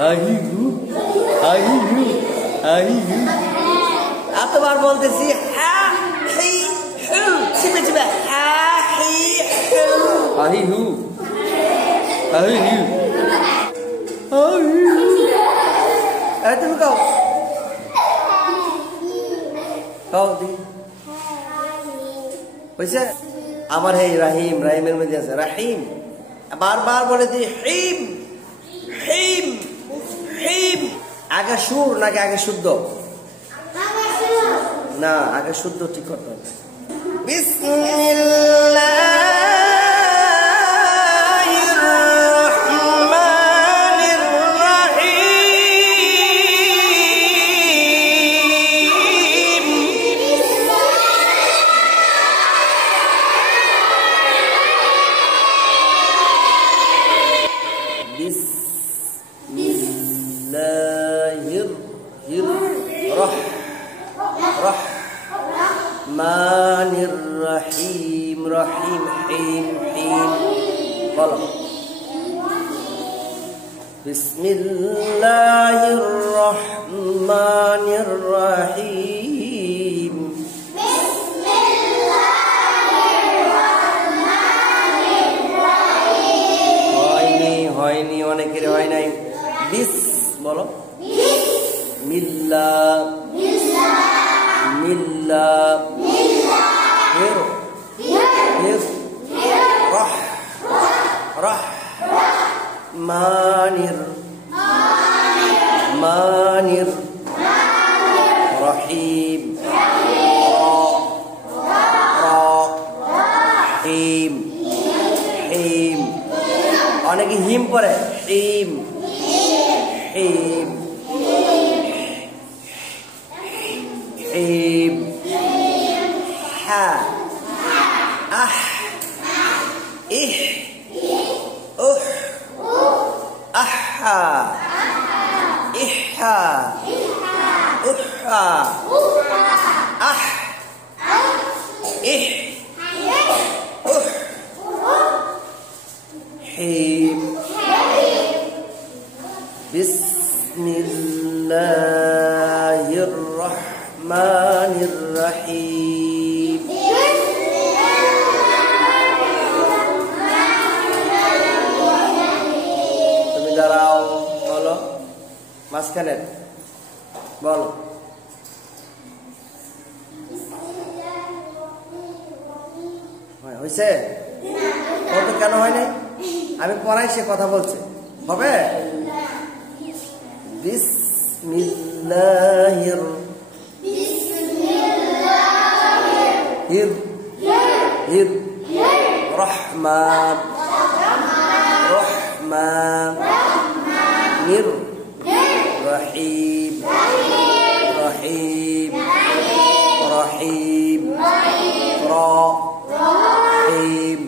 আহিহু আহিহু আহিহু এতবার বলতেছি হা হি হু চিপে চিপে হা হি হু আহিহু আহিহু আহিহু এই তুমি কও কও দি হইছে আবার হে রাহিম রাহিমের মধ্যে আছে রাহিম বারবার বলে দি হিম হিম হিম আগে সুর নাকি আগে শুদ্ধ না আগে শুদ্ধ ঠিক করতে হবে বিসমিল্লাহির রহমানির রহিম রহমানির রহিম রহিম হিম হিম বলো বিসমিল্লাহির রহমানির রহিম হয়নি অনেকের হয় নাই বিস বলো মিল্লা মিল্লা হির হির রহ রহ মানির মানির রহিম হিম হিম অনেকে হিম পড়ে হিম হিম হিম হা আহ ইহ উহ আহা ইহা উহা আহ ইহ উহ হিম বিসমিল্লাহির রহমানির রহিম তুমি দাঁড়াও বলো মাঝখানে বলো হয়েছে কত কেন হয় নাই আমি পড়াই সে কথা বলছে হবে বিসমিল্লাহির হির হির রহমান রহমান নির রহিম রহিম রহিম রহিম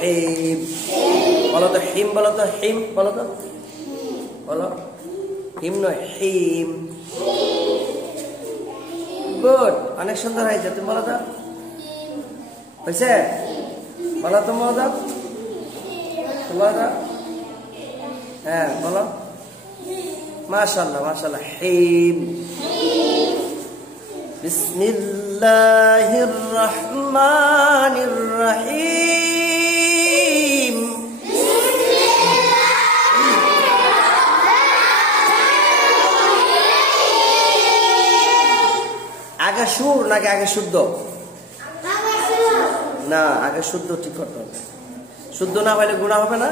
হিম বলো তো হিম বলো তো হিম বলো তো বলো হিম নয় হিম গুড অনেক সুন্দর হয়েছে তুমি বলো তো হয়েছে বলো তুমি বলো তো বলো তো হ্যাঁ বলো মাশাআল্লাহ মাশাআল্লাহ হিম বিসমিল্লাহির রহমানির রহিম আগে সুর নাকি আগে শুদ্ধ না আগে শুদ্ধ ঠিক করতে হবে শুদ্ধ না হলে গুনাহ হবে না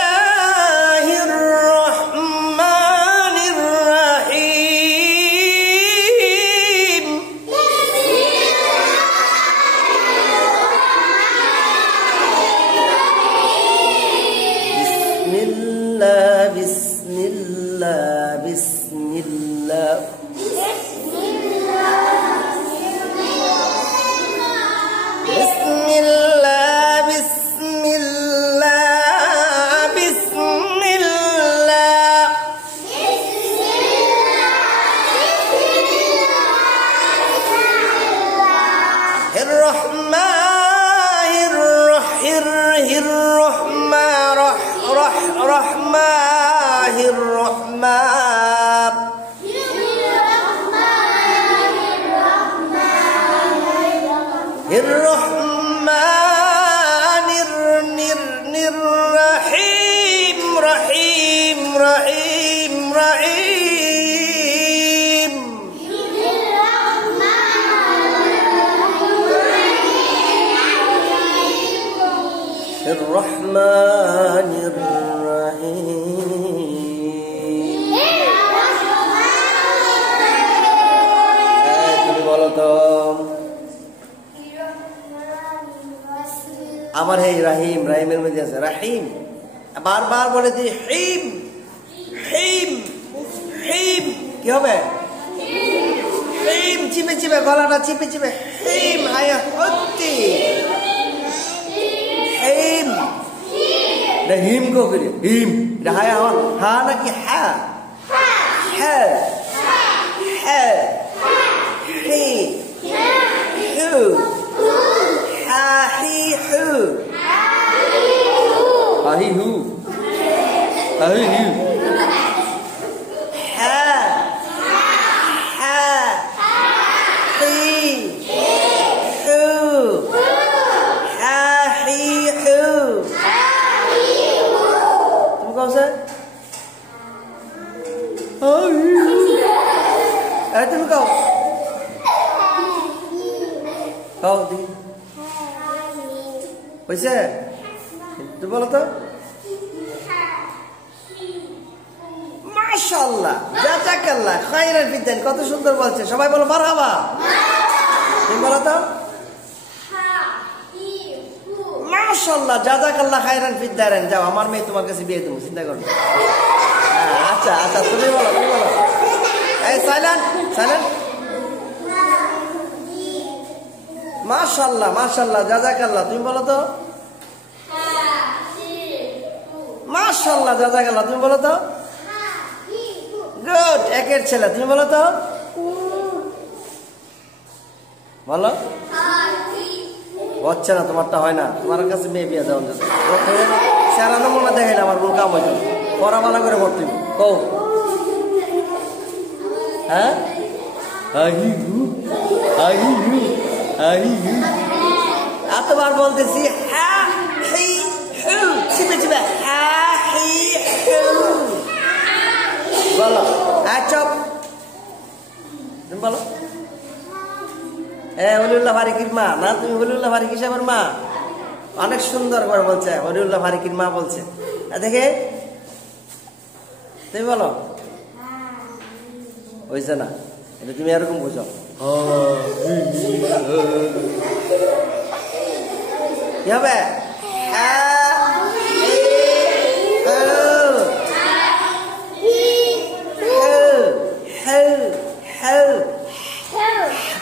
বিসমিল্লাহির রহমানির রহিম বিসমিল্লাহ বিসমিল্লাহ বিসমিল্লাহ الرحمن رحمة الرحمن الرحمن الرحيم رحيم رحيم رحيم الرحمن الرحيم তুমি বলো তো আমার হে রাহিম রাহিমের মধ্যে আছে রাহিম বারবার বলে দি হিম হিম হিম কি হবে হিম চিপে চিপে গলাটা চিপে চিপে হিম আয়া হত্তি হিম না হিম কো করে হিম এটা হায়া হা নাকি হা হা হা হি হু হা হি হু হা হি হু হা হি হু হা হা হি হু হা হি হু তুমি কও স্যার তুমি কও কও দি হয়েছে তুমি বলো তো মাশাআল্লাহ জাযাকাল্লাহ খায়রান ফিদ্দান কত সুন্দর বলছে সবাই বলো মারহাবা তুমি বলো তো মাশাআল্লাহ জাযাকাল্লাহ খায়রান ফিদ্দান যাও আমার মেয়ে তোমার কাছে বিয়ে দেবো চিন্তা করো আচ্ছা আচ্ছা তুমি বলো এই সাইলেন্ট সাইলেন্ট মাশাআল্লাহ মাশাআল্লাহ জাযাকাল্লাহ তুমি বলো তো মাশাআল্লাহ জাযাকাল্লাহ তুমি বলো তো গুড একের ছেলে তুমি বলো তো বলো হচ্ছে না তোমারটা হয় না তোমার কাছে মেয়ে বিয়ে দেওয়া সেরা নমুনা দেখাইলে আমার কোনো কাম হইতো পড়া ভালো করে পড়তে কো হ্যাঁ এতবার বলতেছি হ্যাঁ হি হু চিপে চিপে হ্যাঁ হি হু বলো চপ তুমি বলো ওলিউল্লাহ ফারিকির মা না তুমি ওলিউল্লাহ ফারিক সাহেবের মা অনেক সুন্দর করে বলছে ওলিউল্লাহ ফারিকির মা বলছে দেখে তুমি বলো হয়েছে না এটা তুমি এরকম বুঝো কি হবে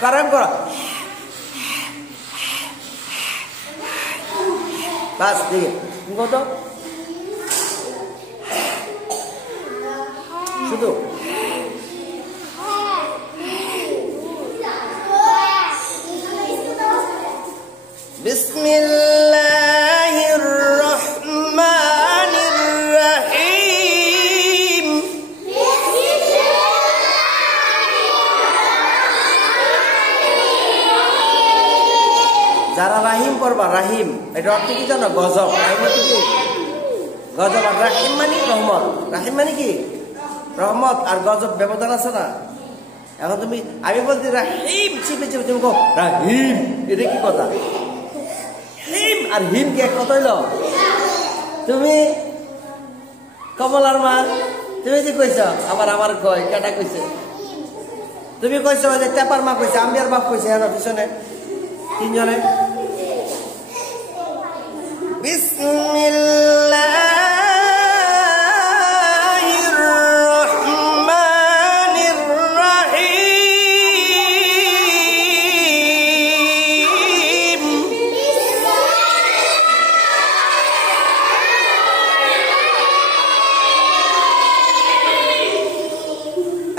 গরম করো বাস দিকে তুমি কত শুধু বিসমিল্লাহির রহমানির রহিম যারা রাহিম পড়বা রাহিম এটা অর্থ কি জানো গজব রাহিম অর্থ কি গজব আর রাহিম মানে রহমত রাহিম মানে কি রহমত আর গজব ব্যবধান আছে না এখন তুমি আমি বলছি রাহিম চিপে চিপে তুমি কো রাহিম এটা কি কথা হিম আর হিম কি এক কথা হইল তুমি কমলার মা তুমি যে কইছ আবার আমার কয় কেটা কইছে তুমি কইছ যে টেপার মা কইছে আম্বিয়ার বাপ কইছে হ্যাঁ পিছনে তিনজনে বিসমিল্লাহির রহমানির রহিম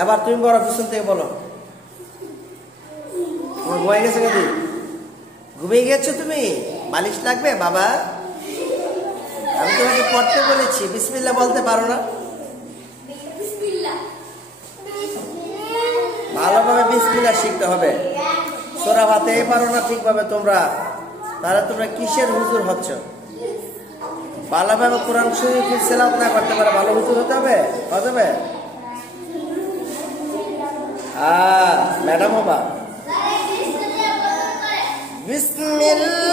এবার তুমি বড় পিছন থেকে বলো তোমার ঘুমাই গেছে নাকি ঘুমিয়ে গেছো তুমি বালিশ লাগবে বাবা পড়তে বলেছি, বিসমিল্লাহ বলতে পারো না? ভালোভাবে বিসমিল্লাহ শিখতে হবে। সূরা ফাতিহা পারো না ঠিকভাবে তোমরা, তাহলে তোমরা কিসের হুজুর হচ্ছ? ভালোভাবে কোরআন শরীফ তেলাওয়াত না করতে পারে ভালো হুজুর হতে হবে? হবে? ম্যাডাম হবা। বিসমিল্লাহ